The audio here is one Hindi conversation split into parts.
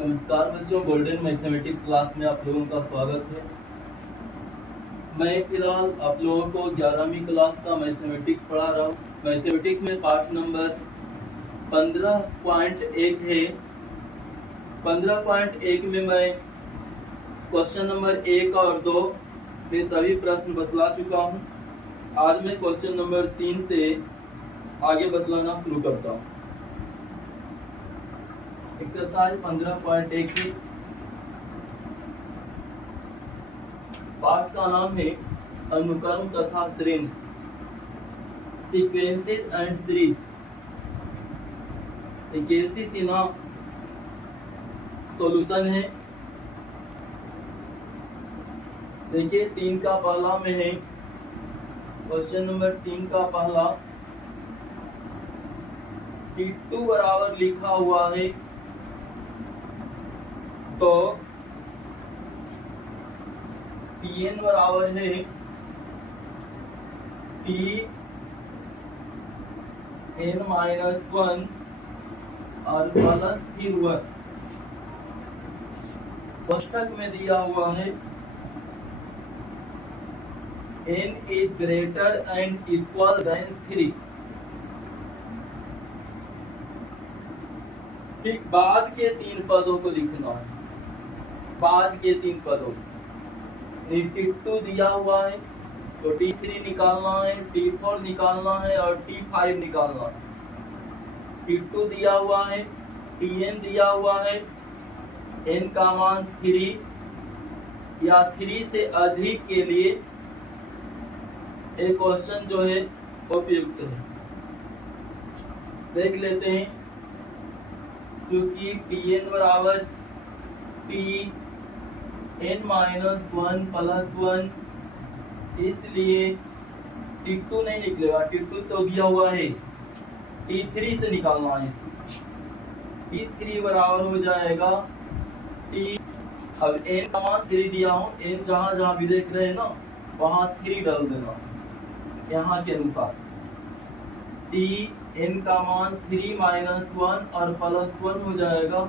नमस्कार बच्चों, गोल्डन मैथमेटिक्स क्लास में आप लोगों का स्वागत है। मैं फिलहाल आप लोगों को 11वीं क्लास का मैथमेटिक्स पढ़ा रहा हूँ। मैथमेटिक्स में पार्ट नंबर 15.1 है। 15.1 में मैं क्वेश्चन नंबर 1 और 2 में सभी प्रश्न बतला चुका हूँ। आज मैं क्वेश्चन नंबर 3 से आगे बतलाना शुरू करता हूँ। एक्सरसाइज 15.1 की पाठ का नाम है अनुक्रम तथा श्रेणी, sequences and series. KC Sinha solution है। देखिए 3 का पहला में है, क्वेश्चन नंबर 3 का पहला T2 बराबर लिखा हुआ है तो Tn बराबर है Tn-1 और प्लस फिर 1। कोष्ठक में दिया हुआ है n is greater and equal than 3। ठीक बाद के 3 पदों को लिखना है। बाद के 3 पदों T2 दिया हुआ है तो T3 निकालना है, T4 निकालना है और T5 निकालना है। T2 दिया हुआ है, Tn दिया हुआ है, n का मान 3 या 3 से अधिक के लिए एक क्वेश्चन जो है उपयुक्त है। देख लेते हैं। क्योंकि Tn बराबर Tn-1 प्लस 1, इसलिए T2 नहीं निकलेगा। T2 तो दिया हुआ है, T3 से निकालना है। T3 बराबर हो जाएगा T। अब n का मान 3 दिया हूँ, n जहाँ जहाँ भी देख रहे हैं ना वहाँ 3 डाल देना यहाँ के अनुसार। Tn का मान 3 - 1 और प्लस 1 हो जाएगा।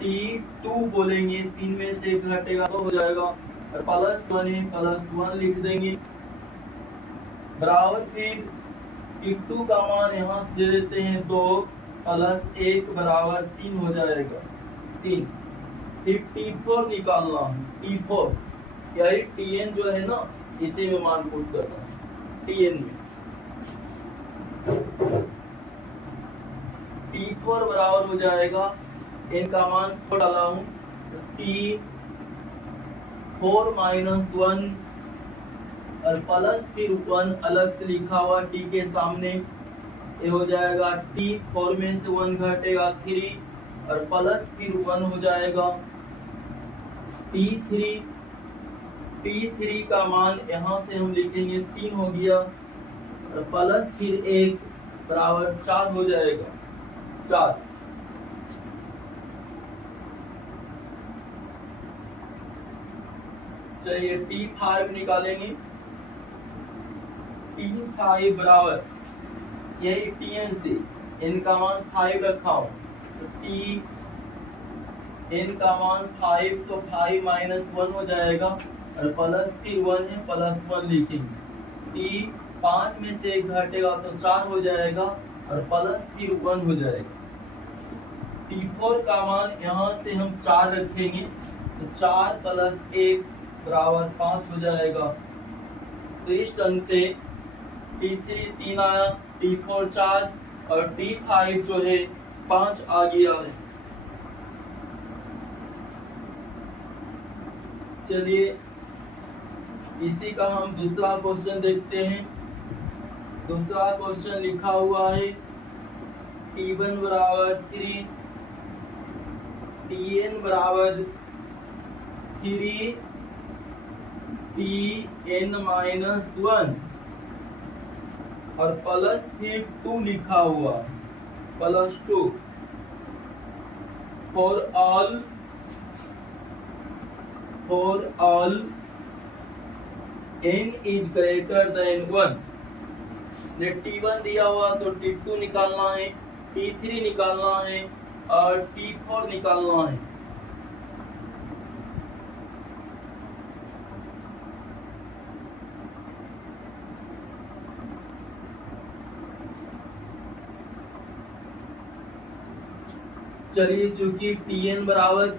T2 बोलेंगे, 3 में से 1 घटेगा तो हो जाएगा, और प्लस 1 है, प्लस 1 लिख देंगे। बराबर फिर T2 का मान यहाँ से दे देते हैं 2 प्लस 1 बराबर 3 हो जाएगा 3। फिर T4 निकालना है। T4 यही Tn जो है ना इसी में मान पुट करना है। Tn में T4 बराबर हो जाएगा, n का मान 4 डाला हूँ, T4 - 1 और प्लस फिर 1 अलग से लिखा हुआ T के सामने, ये हो जाएगा T4 में से 1 घटेगा 3 और प्लस फिर 1 हो जाएगा T3 का मान यहाँ से हम लिखेंगे 3 हो गया और प्लस फिर 1 बराबर 4 हो जाएगा 4। चलिए T5 निकालेंगे। T5 बराबर यही Tn से n का मान 5 रखा हूँ तो n का मान 5 तो 5 - 1 हो जाएगा और प्लस फिर 1 है, प्लस 1 लिखेंगे। T5 में से 1 घटेगा तो 4 हो जाएगा और प्लस फिर 1 हो जाएगा। T4 का मान यहाँ से हम 4 रखेंगे तो 4 प्लस 1 बराबर 5 हो जाएगा। तो इस ढंग से T3 3 आया, T4 4 और T5 जो है 5 आ गया है। चलिए इसी का हम दूसरा क्वेश्चन देखते हैं। दूसरा क्वेश्चन लिखा हुआ है T1 बराबर 3, Tn बराबर 3, Tn-1 और प्लस फिर 2 लिखा हुआ, plus 2 for all n is greater than 1। T1 दिया हुआ तो T2 निकालना है, T3 निकालना है और T4 निकालना है। चलिए चूंकि Tn बराबर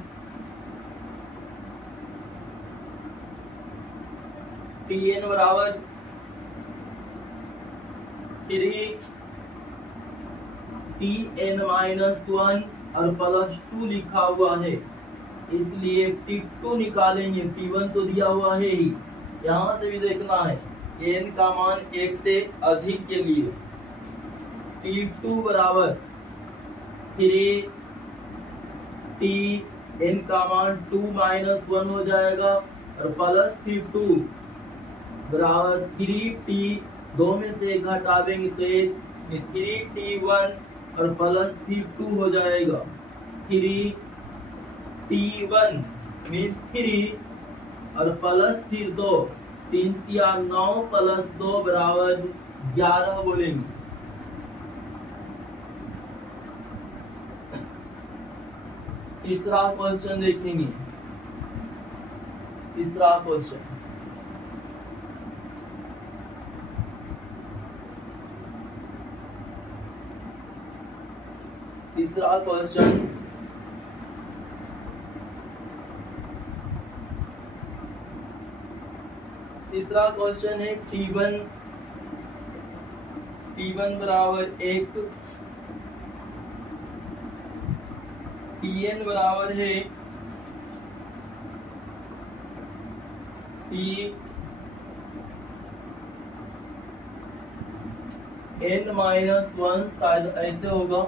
थ्री Tn-1 और +2 लिखा हुआ है, इसलिए T2 निकालेंगे। T1 तो दिया हुआ है ही, यहाँ से भी देखना है n का मान 1 से अधिक के लिए। T2 बराबर 3 T n का मान 2 - 1 हो जाएगा और प्लस T2 बराबर 3T, 2 में से 1 हटावेंगे तो 3T1 और प्लस T2 हो जाएगा। 3T1 मीन्स 3 और प्लस फिर 2, 3 या 9 प्लस 2 बराबर 11 बोलेंगे। तीसरा क्वेश्चन देखेंगे। तीसरा क्वेश्चन तीसरा क्वेश्चन है T1 बराबर 1, Tn बराबर है Tn-1, शायद ऐसे होगा,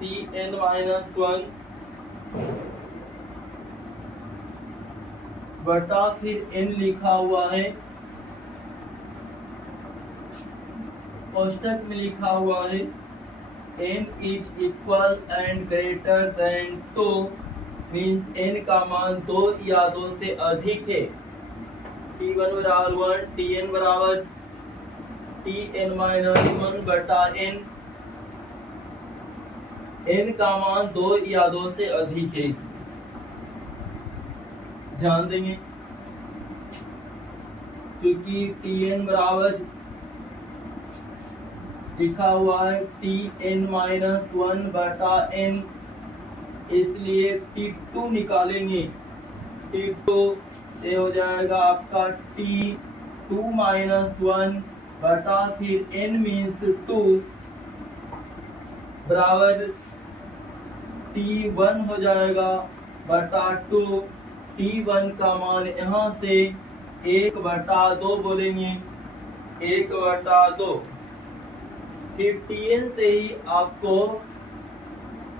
Tn-1 बटा फिर n लिखा हुआ है, कोष्टक में लिखा हुआ है n is equal and greater than 2 means n का मान 2 या 2 से अधिक है। T1 बराबर 1, Tn बराबर Tn-1 बटा n, n का मान 2 या 2 से अधिक है। इसमें ध्यान देंगे क्योंकि Tn बराबर लिखा हुआ है Tn-1 बटा n, इसलिए T2 निकालेंगे। T2 ये हो जाएगा आपका T2-1 बटा फिर n मीन्स 2 बराबर T1 हो जाएगा बटा 2। T1 का मान यहाँ से 1/2 बोलेंगे, 1/2। फिर Tn से ही आपको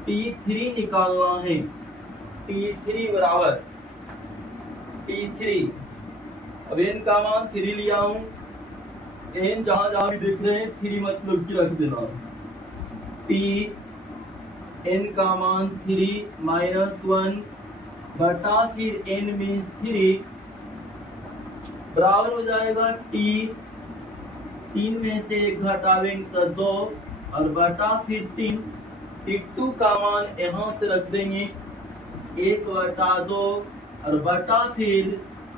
T3 निकालना है। T3 बराबर T3, अब n का मान 3 लिया हूं, n जहां जहां भी देख रहे हैं 3 मतलब की रख देना। n का मान 3 - 1 बटा फिर n मीन्स 3 बराबर हो जाएगा T, 3 में से 1 घटावेंगे तो 2 और बटा फिर 3। T2 का मान यहाँ से रख देंगे 1/2 और बटा फिर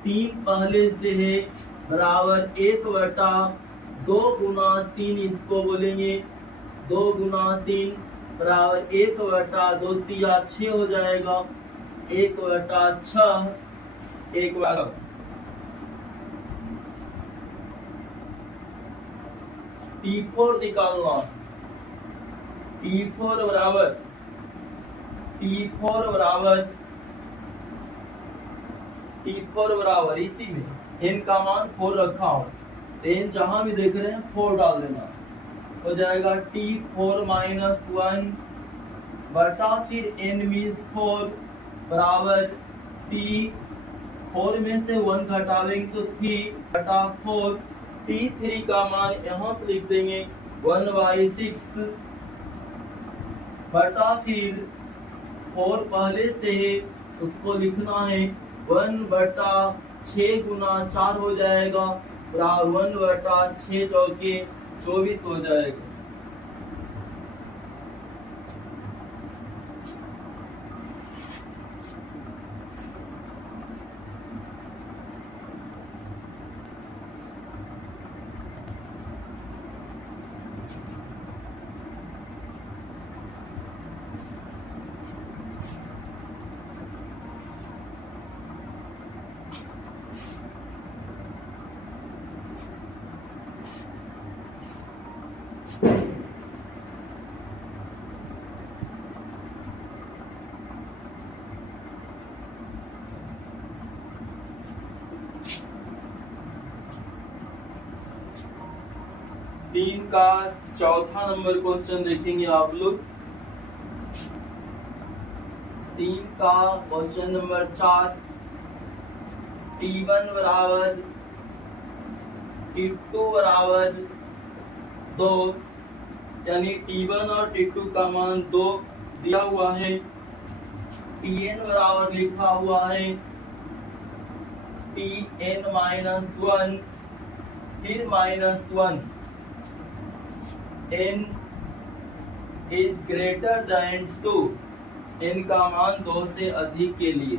3 पहले से है बराबर 1/2 गुना 3, इसको बोलेंगे 2 गुना 3 बराबर 1/2, 6 हो जाएगा, 1/6 1/2। T4 निकालना। T4 बराबर इसी में n का मान 4 रखा हूं, n जहां भी देख रहे हैं 4 डाल देना। हो जाएगा T4 - 1 बटा फिर n मीन्स 4 बराबर T4 में से 1 घटावेंगे तो 3 बटा 4। T3 का मान यहाँ से लिख देंगे 1/6 बटा फिर 4 पहले से है उसको लिखना है 1/6 गुना 4 हो जाएगा बराबर 1/6 चौके 24 हो जाएगा। 3 का चौथा नंबर क्वेश्चन देखेंगे आप लोग। 3 का क्वेश्चन नंबर 4, T1 बराबर T2 बराबर 2, यानी T1 और T2 का मान 2 दिया हुआ है। Tn बराबर लिखा हुआ है Tn माइनस 1, फिर minus 1, n is greater than 2, n का मान 2 से अधिक के लिए,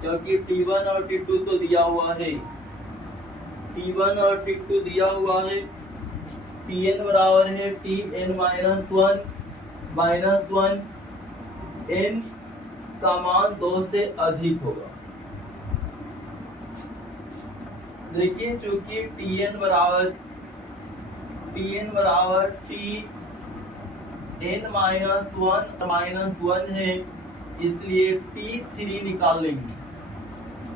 क्योंकि T1 और T2 तो दिया हुआ है, T1 और T2 दिया हुआ है। Tn बराबर है Tn माइनस 1, n का मान 2 से अधिक होगा। देखिए चूंकि Tn बराबर Tn माइनस 1 है, इसलिए T3 निकाल लेंगे।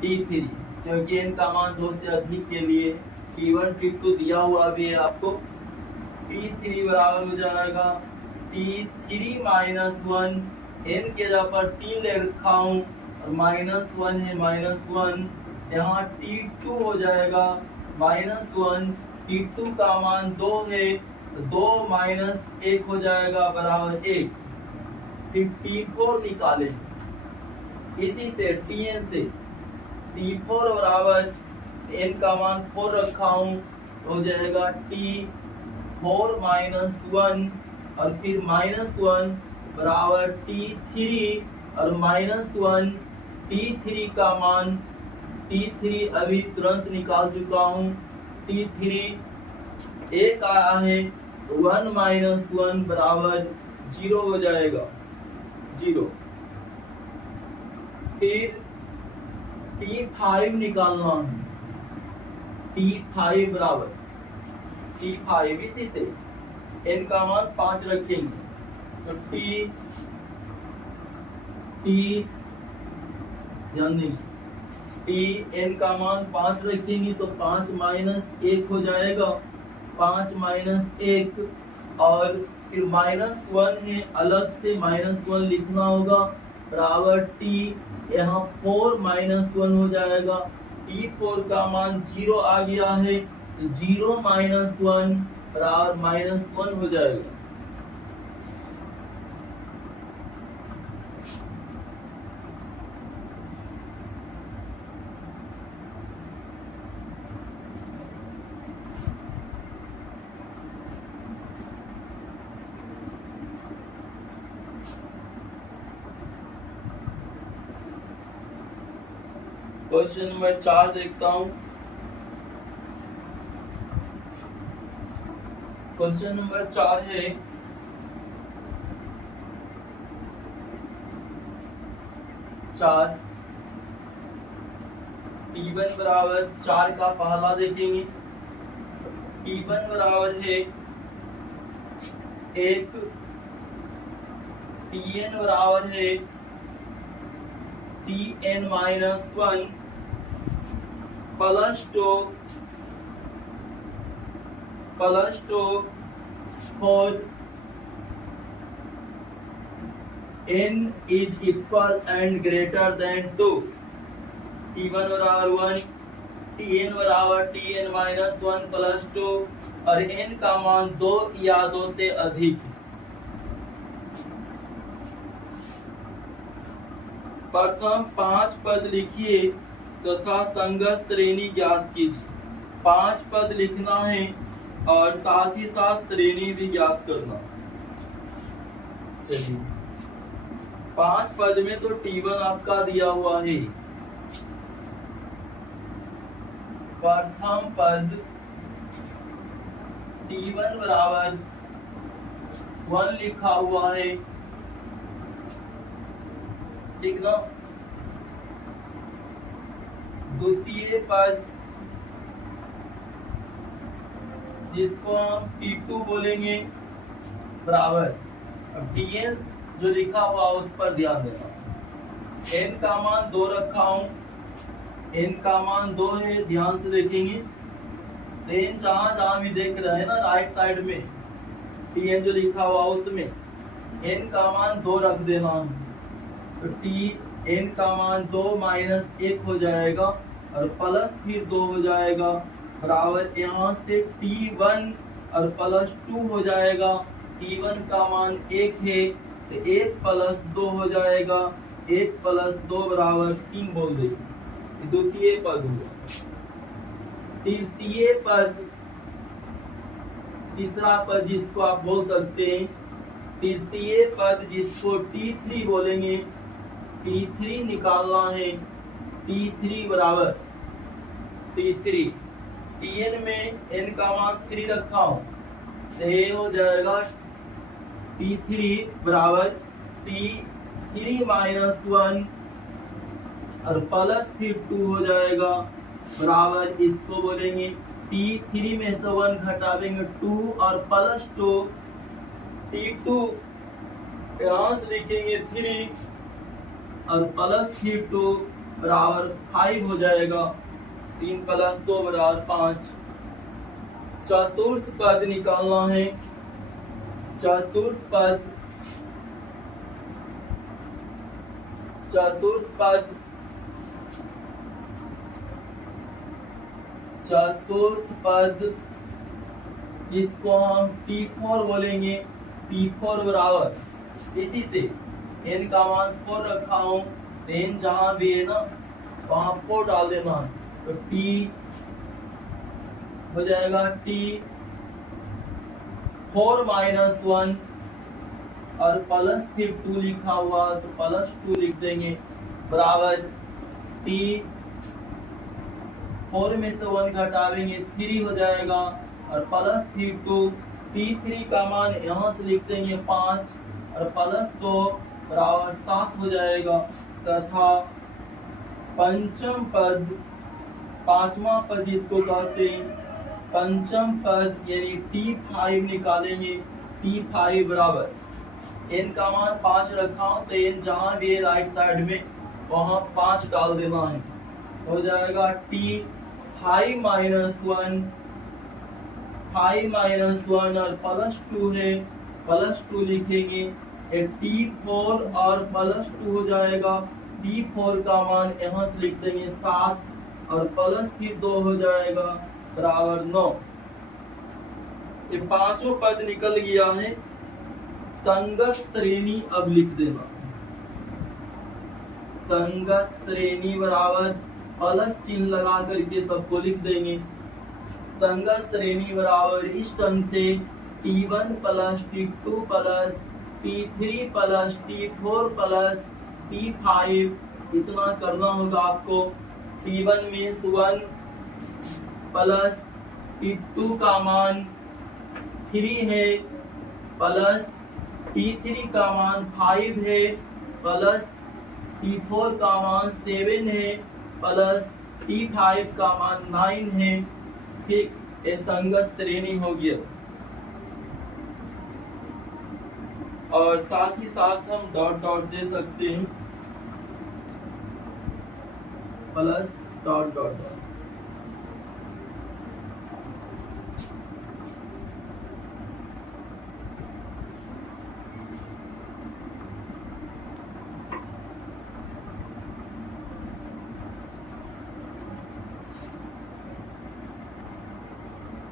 T3 क्योंकि n का मान 2 से अधिक के लिए T1 T2 दिया हुआ भी है आपको। T3 बराबर हो जाएगा T3 माइनस 1, n के जगह पर 3 ले रखा हूँ और माइनस 1 है, माइनस 1, यहाँ T2 हो जाएगा माइनस 1, T2 का मान 2 है, 2 माइनस 1 हो जाएगा बराबर 1। फिर T4 निकालें, इसी से Tn से T4 बराबर n का मान 4 रखा हूँ, हो जाएगा T4 माइनस 1 और फिर माइनस 1 बराबर T3 और माइनस 1, T3 का मान T3 अभी तुरंत निकाल चुका हूँ, T3 1 आया है, 1 माइनस 1 बराबर 0 हो जाएगा, 0। फिर T5 निकालना है, T5 बराबर T5 इसी से n का मान 5 रखेंगे, तो ध्यान देंगे, n का मान 5 रखेंगे तो 5 माइनस 1 हो जाएगा, 5 माइनस 1 और फिर माइनस 1 है, अलग से माइनस 1 लिखना होगा बराबर T, यहाँ 4 माइनस 1 हो जाएगा, T4 का मान 0 आ गया है, तो 0 माइनस 1 बराबर माइनस 1 हो जाएगा। क्वेश्चन नंबर 4 देखता हूं। क्वेश्चन नंबर 4 है T1 बराबर 4 का पहला देखेंगे, T1 बराबर है 1, Tn बराबर है Tn minus 1 plus 2 4, n is equal and greater than 2, T1 बराबर 1, Tn बराबर Tn माइनस 1 प्लस 2 और n का मान 2 या 2 से अधिक। प्रथम 5 पद लिखिए तथा संगत श्रेणी ज्ञात कीजिए। 5 पद लिखना है और साथ ही साथ श्रेणी भी ज्ञात करना। चलिए 5 पद में तो T1 आपका दिया हुआ है। प्रथम पद T1 बराबर 1 लिखा हुआ है, ठीक ना। द्वितीय पद जिसको हम T2 बोलेंगे बराबर, अब Tn जो लिखा हुआ उस पर ध्यान देना। n का मान 2 रखा हूं, n का मान 2 है, ध्यान से देखेंगे। टेन जहां जहां भी देख रहे हैं ना राइट साइड में टी एन जो लिखा हुआ उसमें एन का मान 2 रख देना है, तो टी एन का मान 2 माइनस 1 हो जाएगा और प्लस फिर 2 हो जाएगा बराबर यहाँ से T1 और प्लस 2 हो जाएगा। T1 का मान 1 है तो 1 प्लस 2 हो जाएगा, 1 प्लस 2 बराबर 3 बोल दे। द्वितीय पद हुआ। तृतीय पद, तीसरा पद जिसको आप बोल सकते हैं तृतीय पद जिसको T3 बोलेंगे, T3 निकालना है। T3 बराबर T3 Tn में n का मान 3 रखा हूं तो ये हो जाएगा T3 बराबर T3 माइनस 1 और प्लस फिर 2 हो जाएगा बराबर इसको बोलेंगे T3 में से 1 घटावेंगे 2 और प्लस 2 T2 यहाँ से लिखेंगे 3 और प्लस फिर 2 बराबर 5 हो जाएगा। 3 प्लस 2 बराबर 5। चतुर्थ पद निकालना है। चतुर्थ पद जिसको हम T4 बोलेंगे। T4 बराबर इसी से n का मान 4 रखा हूं तो n जहां भी है ना वहां 4 डाल देना, तो T हो जाएगा T4 माइनस 1 और प्लस फिर 2 लिखा हुआ तो प्लस 2 लिख देंगे बराबर T4 में से 1 घटावेंगे 3 हो जाएगा और प्लस फिर 2 T3 का मान यहाँ से लिख देंगे 5 और प्लस 2 बराबर 7 हो जाएगा। तथा पंचम पद, पांचवा पद जिसको कहते हैं पंचम पद यानी T5 निकालेंगे। T5 बराबर n का मान 5 रखा हूं तो n जहां भी है राइट साइड में वहां 5 डाल देना है, हो जाएगा T5 माइनस 1, 5 माइनस 1 और प्लस 2 है, प्लस 2 लिखेंगे। T4 और प्लस 2 हो जाएगा। T4 का मान यहाँ से लिख देंगे 7 और प्लस फिर 2 हो जाएगा बराबर 9। ये पांचों पद निकल गया है। संगत श्रेणी अब लिख देना। संगत श्रेणी बराबर प्लस चिन्ह लगा करके सबको लिख देंगे। संगत श्रेणी बराबर इस ढंग से T1 plus T2 plus T3 plus T4 plus T5 इतना करना होगा आपको। T1 मीन्स 1 प्लस T2 का मान 3 है प्लस T3 का मान 5 है प्लस T4 का मान 7 है प्लस T5 का मान 9 है। ठीक, ये संगत श्रेणी हो गया। और साथ ही साथ हम डॉट डॉट दे सकते हैं, plus dot dot dot.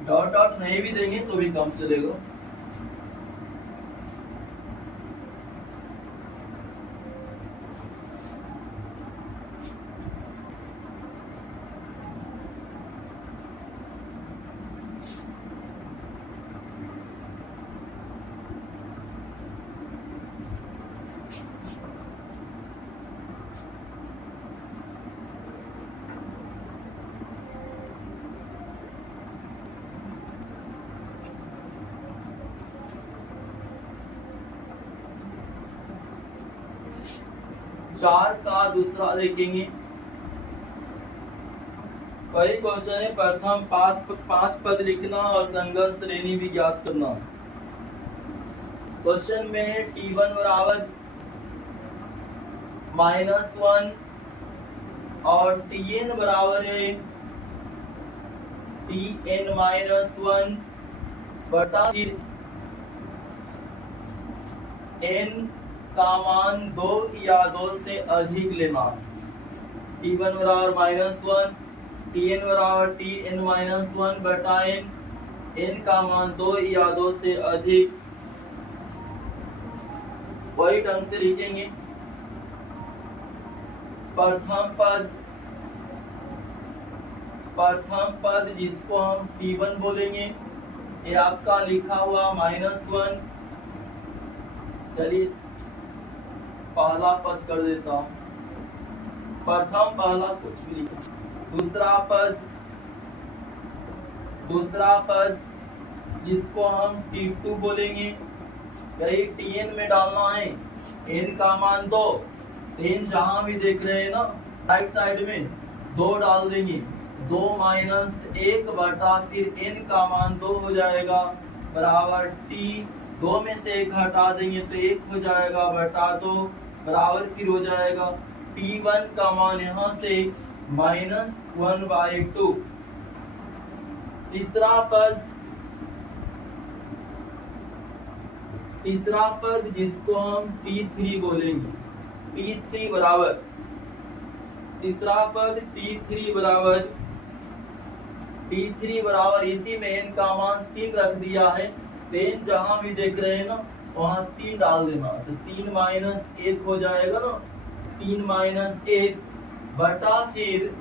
Dot dot नहीं भी देंगे तो भी काम चलेगा। चार का दूसरा देखेंगे। वही क्वेश्चन है, प्रथम 5 पद लिखना और संगत श्रेणी भी ज्ञात करना। क्वेश्चन में है T1 बराबर -1 और Tn बराबर है टी एन माइनस वन बटा फिर एन का मान 2 या 2 से अधिक लेना। टी वन बराबर माइनस वन, टी एन बराबर टी एन माइनस वन बटा एन, एन का मान 2 या 2 से अधिक। वही ढंग से लिखेंगे। प्रथम पद जिसको हम T1 बोलेंगे, ये आपका लिखा हुआ माइनस वन। चलिए पहला पद कर देता हूं। प्रथम पहला कुछ भी लिखा। दूसरा पद जिसको हम T2 बोलेंगे, यही Tn में डालना है। n का मान 2, n जहां भी देख रहे हैं ना राइट साइड में 2 डाल देंगे। 2 माइनस 1 बटा फिर n का मान 2 हो जाएगा बराबर t, 2 में से 1 हटा देंगे तो 1 हो जाएगा बटा 2 बराबर फिर हो जाएगा t1 का मान यहाँ से माइनस 1/2। तीसरा पद जिसको हम T3 बोलेंगे, T3 बराबर इसी में n का मान 3 रख दिया है। n जहां भी देख रहे हैं ना वहां 3 डाल देना, तो 3 माइनस 1 हो जाएगा ना। 3 माइनस 1 बटा फिर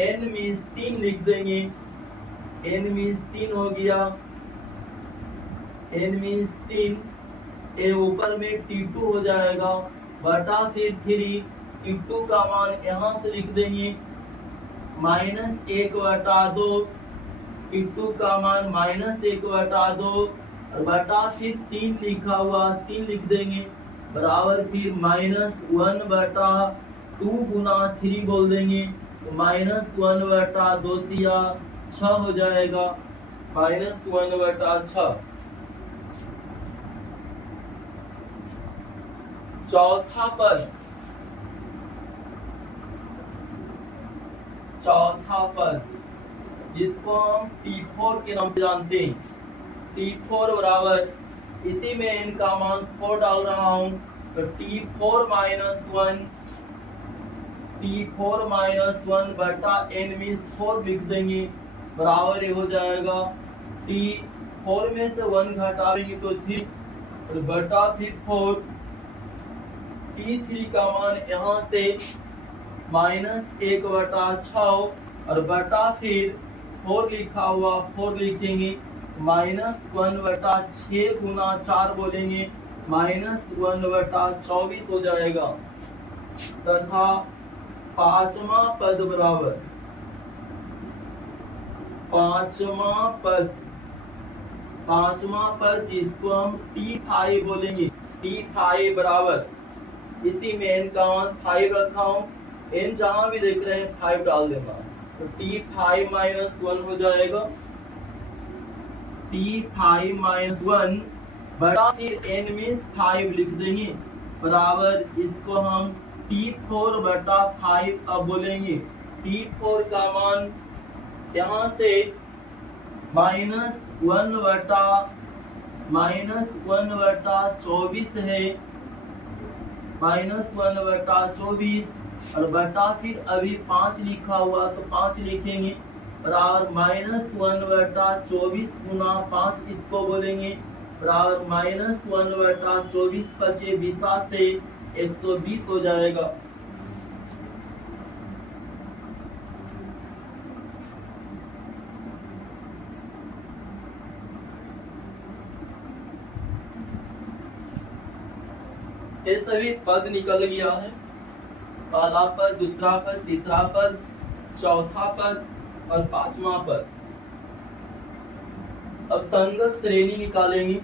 n मीन्स 3 लिख देंगे। n मीन्स 3 हो गया, n मीन्स 3, ए ऊपर में T2 हो जाएगा बटा फिर 3, T2 का मान यहाँ से लिख देंगे माइनस 1/2, T2 का मान माइनस 1/2 और बटा फिर 3 लिखा हुआ 3 लिख देंगे बराबर फिर माइनस 1/2 गुना 3 बोल देंगे तो माइनस 1/2 दिया 6 हो जाएगा, माइनस 1/6। चौथा पद जिसको हम T4 के नाम से जानते हैं, T4 बराबर इसी में n का मान 4 डाल रहा हूं तो T4 माइनस 1 बटा n मीन्स 4 लिख देंगे बराबर ये हो जाएगा T4 में से 1 घटाएंगे तो 3 और बटा फिर 4, T3 का मान यहाँ से माइनस 1/6 और बटा फिर 4 लिखा हुआ 4 लिखेंगे माइनस 1/6 गुना 4 बोलेंगे माइनस 1/24 हो जाएगा। तथा पांचवा पद जिसको हम T5 बोलेंगे, T5 बराबर इसी में n का मान 5 रखा हूं, n जहां भी देख रहे हैं 5 डाल देना तो T5 माइनस 1 हो जाएगा। T5 माइनस 1 बड़ा फिर n मीन्स 5 लिख देंगे बराबर इसको हम T4 बटा 5 अब बोलेंगे। T4 का मान यहाँ से माइनस 1/24 है, माइनस 1/24 और बटा फिर अभी 5 लिखा हुआ तो 5 लिखेंगे बराबर माइनस 1/24 गुना 5 इसको बोलेंगे बराबर माइनस 1/24 बचे 20 से 120 हो जाएगा। ये सभी पद निकल गया है। पहला पद, दूसरा पद, तीसरा पद, चौथा पद और पांचवा पद। अब संगत श्रेणी निकालेंगे।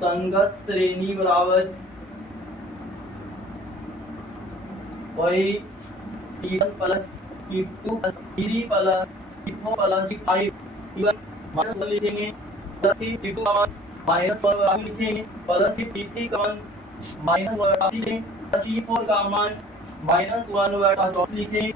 संगत श्रेणी बराबर वही T1 plus T2 plus T3 plus T4 plus T5 T1 minus 1 लिखेंगे प्लस T2 का मान माइनस 1 लिखेंगे प्लस T3 का मान माइनस 1 लिखेंगे प्लस T4 का मान माइनस 1/24 लिखेंगे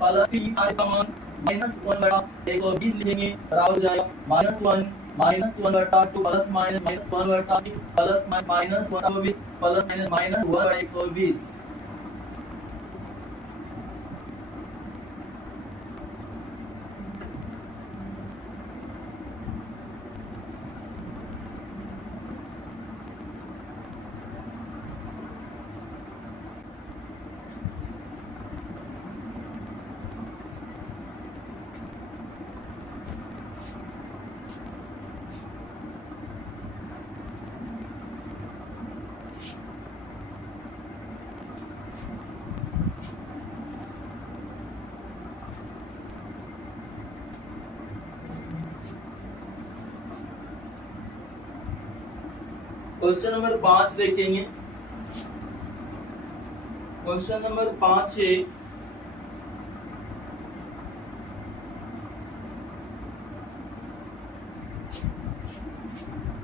प्लस T5 का मान -1/120 लिखेंगे बराबर हो जाएगा -1/2 plus minus -1/6 plus -1/20 plus -1/120। Question number 5 देखेंगे। क्वेश्चन नंबर 5 है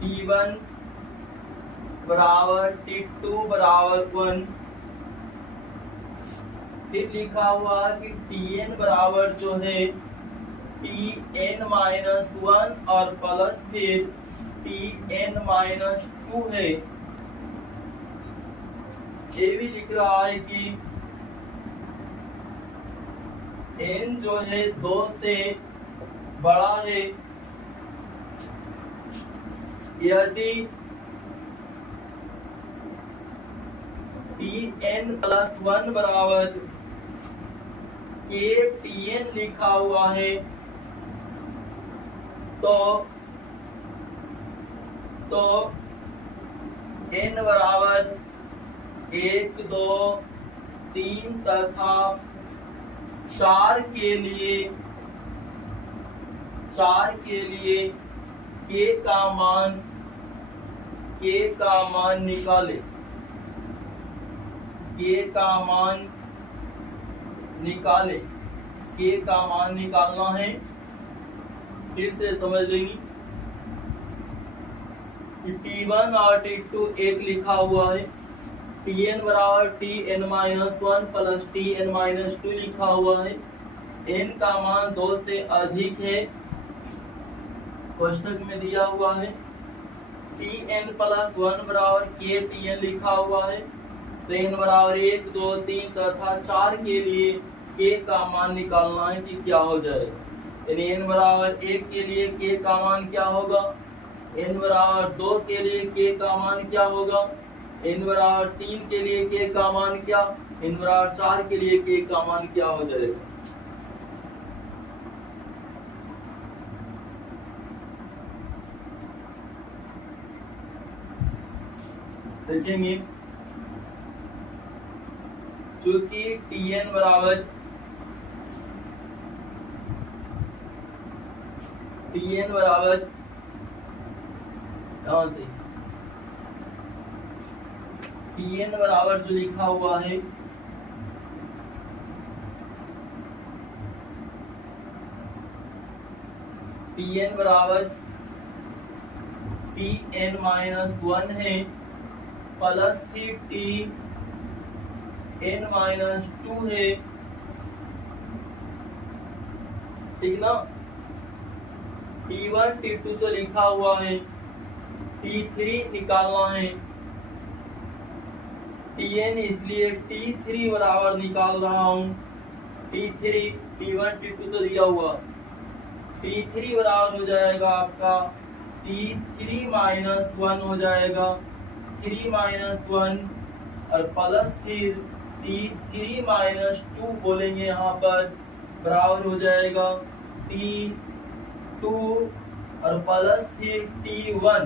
T1 बराबर T2 बराबर 1। फिर लिखा हुआ कि Tn बराबर जो है Tn-1 और प्लस फिर Tn-2 है। ये भी लिख रहा है कि n जो है 2 से बड़ा है यदि Tn+1 बराबर KTn लिखा हुआ है तो n बराबर 1, 2, 3 तथा 4 के लिए k का मान निकाले। k का मान निकालना है। फिर से समझ लेंगे। T1 और T2 एक लिखा हुआ है। Tn बराबर Tn-1 प्लस Tn-2 लिखा हुआ है। n का मान 2 से अधिक है, कोष्टक में दिया हुआ है। Tn+1 बराबर KTn लिखा हुआ है। तो n बराबर 1, 2, 3 तथा 4 के लिए k का मान निकालना है कि क्या हो जाएगा। यानी n बराबर 1 के लिए k का मान क्या होगा, n बराबर 2 के लिए k का मान क्या होगा, n बराबर 3 के लिए k का मान क्या, n बराबर 4 के लिए k का मान क्या हो जाएगा। देखेंगे चूंकि Tn बराबर कहां से Tn बराबर जो लिखा हुआ है Tn बराबर Tn-1 है प्लस Tn-2 है, ठीक ना। T1 T2 तो लिखा हुआ है, T3 निकालना है। Tn इसलिए T3 बराबर निकाल रहा हूं। T3 T1 T2 तो दिया हुआ, T3 बराबर हो जाएगा आपका T3-1 हो जाएगा 3-1 और प्लस फिर T3-2 बोलेंगे यहाँ पर बराबर हो जाएगा T2 और प्लस फिर T1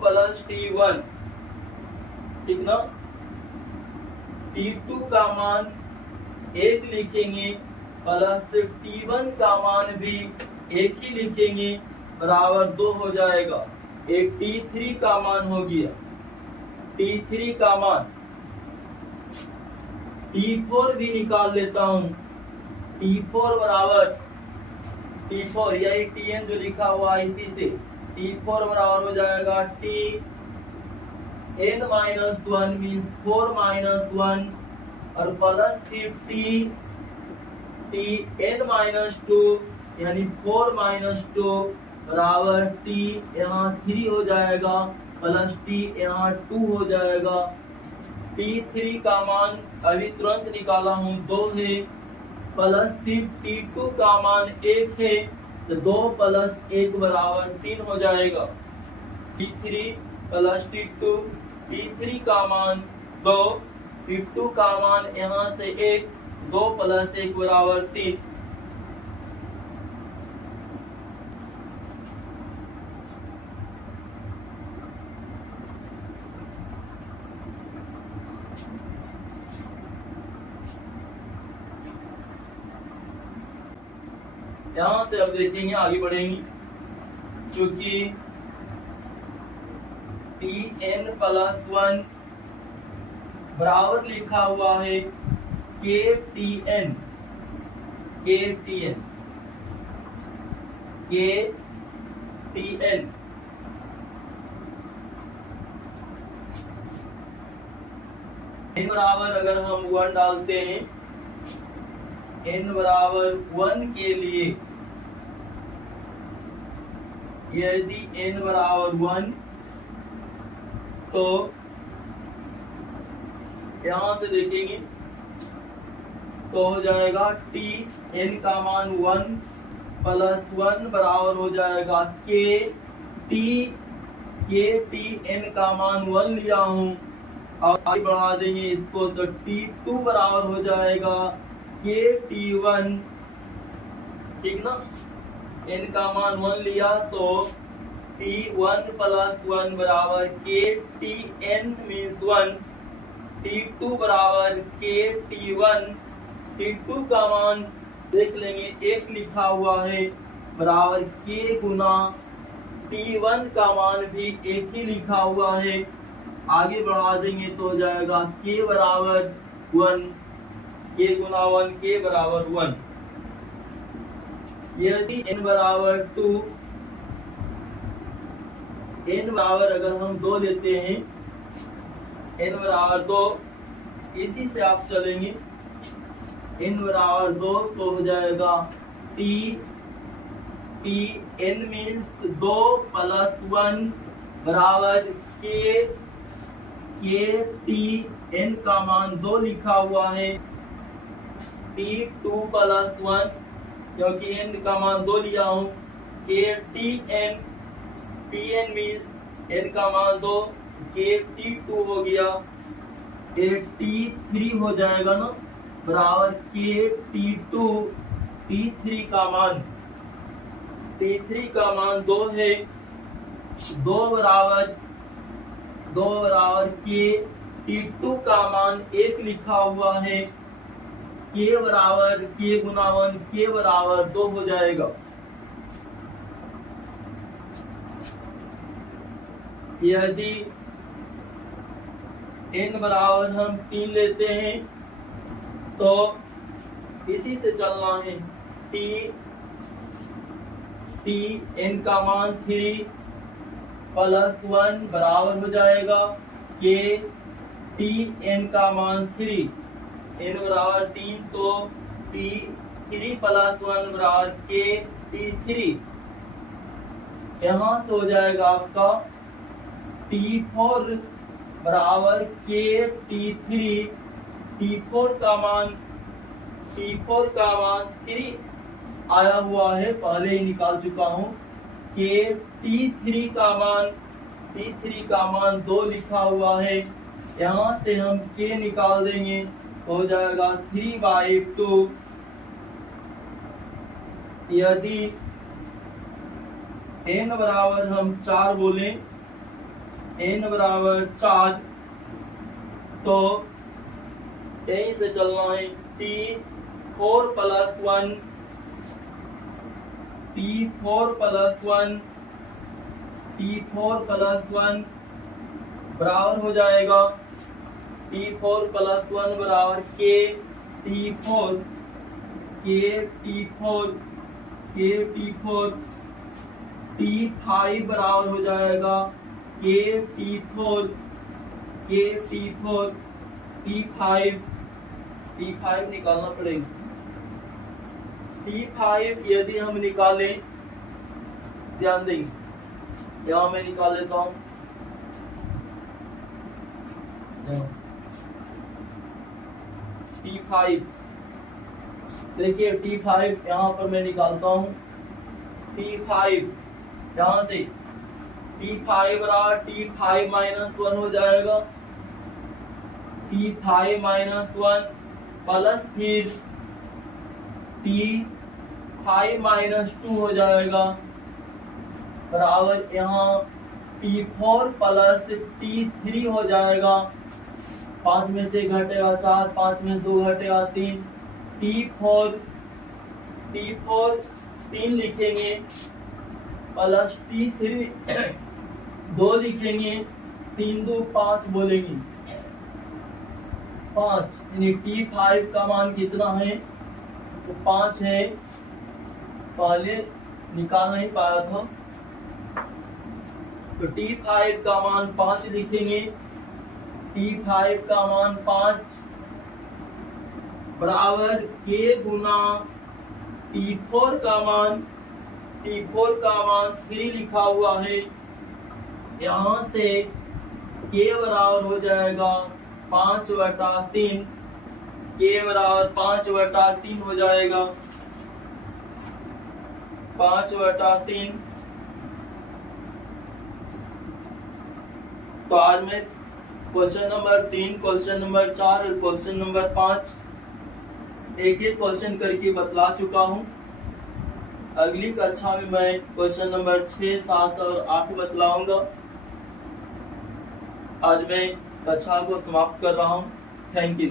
प्लस T1 ठीक ना। T2 का मान 1 लिखेंगे प्लस T1 का मान भी 1 ही लिखेंगे बराबर 2 हो जाएगा। एक T3 का मान हो गया, T3 का मान। T4 भी निकाल लेता हूं। T4 बराबर T4 यही Tn जो लिखा हुआ है इसी से T4 बराबर हो जाएगा n माइनस 1 मीन्स 4 माइनस 1 और प्लस टी n माइनस 2 यानी 4 माइनस 2 बराबर टी यहाँ 3 हो जाएगा प्लस टी यहाँ 2 हो जाएगा। T3 का मान अभी तुरंत निकाला हूँ 2 है प्लस T2 का मान 1 है तो 2 प्लस 1 बराबर 3 हो जाएगा। T3 प्लस T3 का मान 2, T2 का मान यहाँ से 1, 2 प्लस 1 बराबर 3। यहाँ से अब देखेंगे आगे बढ़ेंगे क्योंकि Tn प्लस 1 बराबर लिखा हुआ है KTn n बराबर अगर हम 1 डालते हैं n बराबर 1 के लिए यदि n बराबर 1 तो यहां से देखेंगे तो हो जाएगा Tn का मान 1 प्लस 1 बराबर हो जाएगा Tn का मान 1 लिया हूं और आगे बढ़ा देंगे इसको तो T2 बराबर हो जाएगा Kt1, ठीक ना। n का मान 1 लिया तो T1 प्लस 1 बराबर Ktn मीन्स 1, T2 बराबर Kt1, T2 का मान देख लेंगे 1 लिखा हुआ है बराबर K गुना T1 का मान भी 1 ही लिखा हुआ है। आगे बढ़ा देंगे तो हो जाएगा K बराबर 1, K गुना 1 K बराबर 1। यदि n बराबर 2, n बराबर अगर हम 2 लेते हैं n बराबर 2, इसी से आप चलेंगे n बराबर 2 तो हो जाएगा Tn मीन्स 2 प्लस 1 बराबर Ktn का मान 2 लिखा हुआ है T2 प्लस 1 क्योंकि n का मान 2 लिया हूँ Ktn मीन्स n का मान 2, Kt2 हो गया, T3 हो जाएगा ना बराबर Kt2, T3 का मान 2 है, 2 बराबर Kt2 का मान 1 लिखा हुआ है, K बराबर K गुना 1 K बराबर 2 हो जाएगा। यदि n बराबर हम 3 लेते हैं तो इसी से चलना है n का मान 3 प्लस 1 बराबर हो जाएगा Tn का मान 3, n बराबर 3 तो T3 प्लस 1 बराबर Kt3। यहाँ से हो जाएगा आपका T4 बराबर Kt3, T4 का मान 3 आया हुआ है, पहले ही निकाल चुका हूँ। T3 का मान 2 लिखा हुआ है, यहाँ से हम K निकाल देंगे हो जाएगा 3/2। यदि n बराबर हम 4 बोले, n बराबर 4 तो यहीं से चलना है T4 प्लस 1 बराबर हो जाएगा T4 प्लस 1 बराबर Kt4, T5 बराबर हो जाएगा Kt4, के T4 T5 T5 निकालना पड़ेगा। T5 यदि हम निकालें, ध्यान देंगे, यहाँ मैं निकाल लेता हूँ। T5 देखिए, T5 यहाँ पर मैं निकालता हूँ। T5 यहाँ से T5 बराबर T5 माइनस 1 हो जाएगा, T5 माइनस 1 प्लस फिर T5 माइनस 2 हो जाएगा बराबर यहाँ T4 प्लस T3 हो जाएगा। 5 में से घटेगा 4, 5 में 2 घटेगा 3, T4 3 लिखेंगे प्लस T3 2 लिखेंगे, 3 2 5 बोलेंगे 5, यानी T5 का मान कितना है, तो 5 है। पहले निकाल नहीं पाया था, तो T5 का मान 5 लिखेंगे। T5 का मान 5 बराबर K गुना T4 का मान 3 लिखा हुआ है। यहाँ से K बराबर हो जाएगा 5/3, K बराबर 5/3 हो जाएगा, 5/3। तो आज मैं क्वेश्चन नंबर 3, क्वेश्चन नंबर 4 और क्वेश्चन नंबर 5 एक एक क्वेश्चन करके बतला चुका हूँ। अगली कक्षा में मैं क्वेश्चन नंबर 6, 7 और 8 बतलाऊंगा। आज मैं कक्षा को समाप्त कर रहा हूँ। Thank you.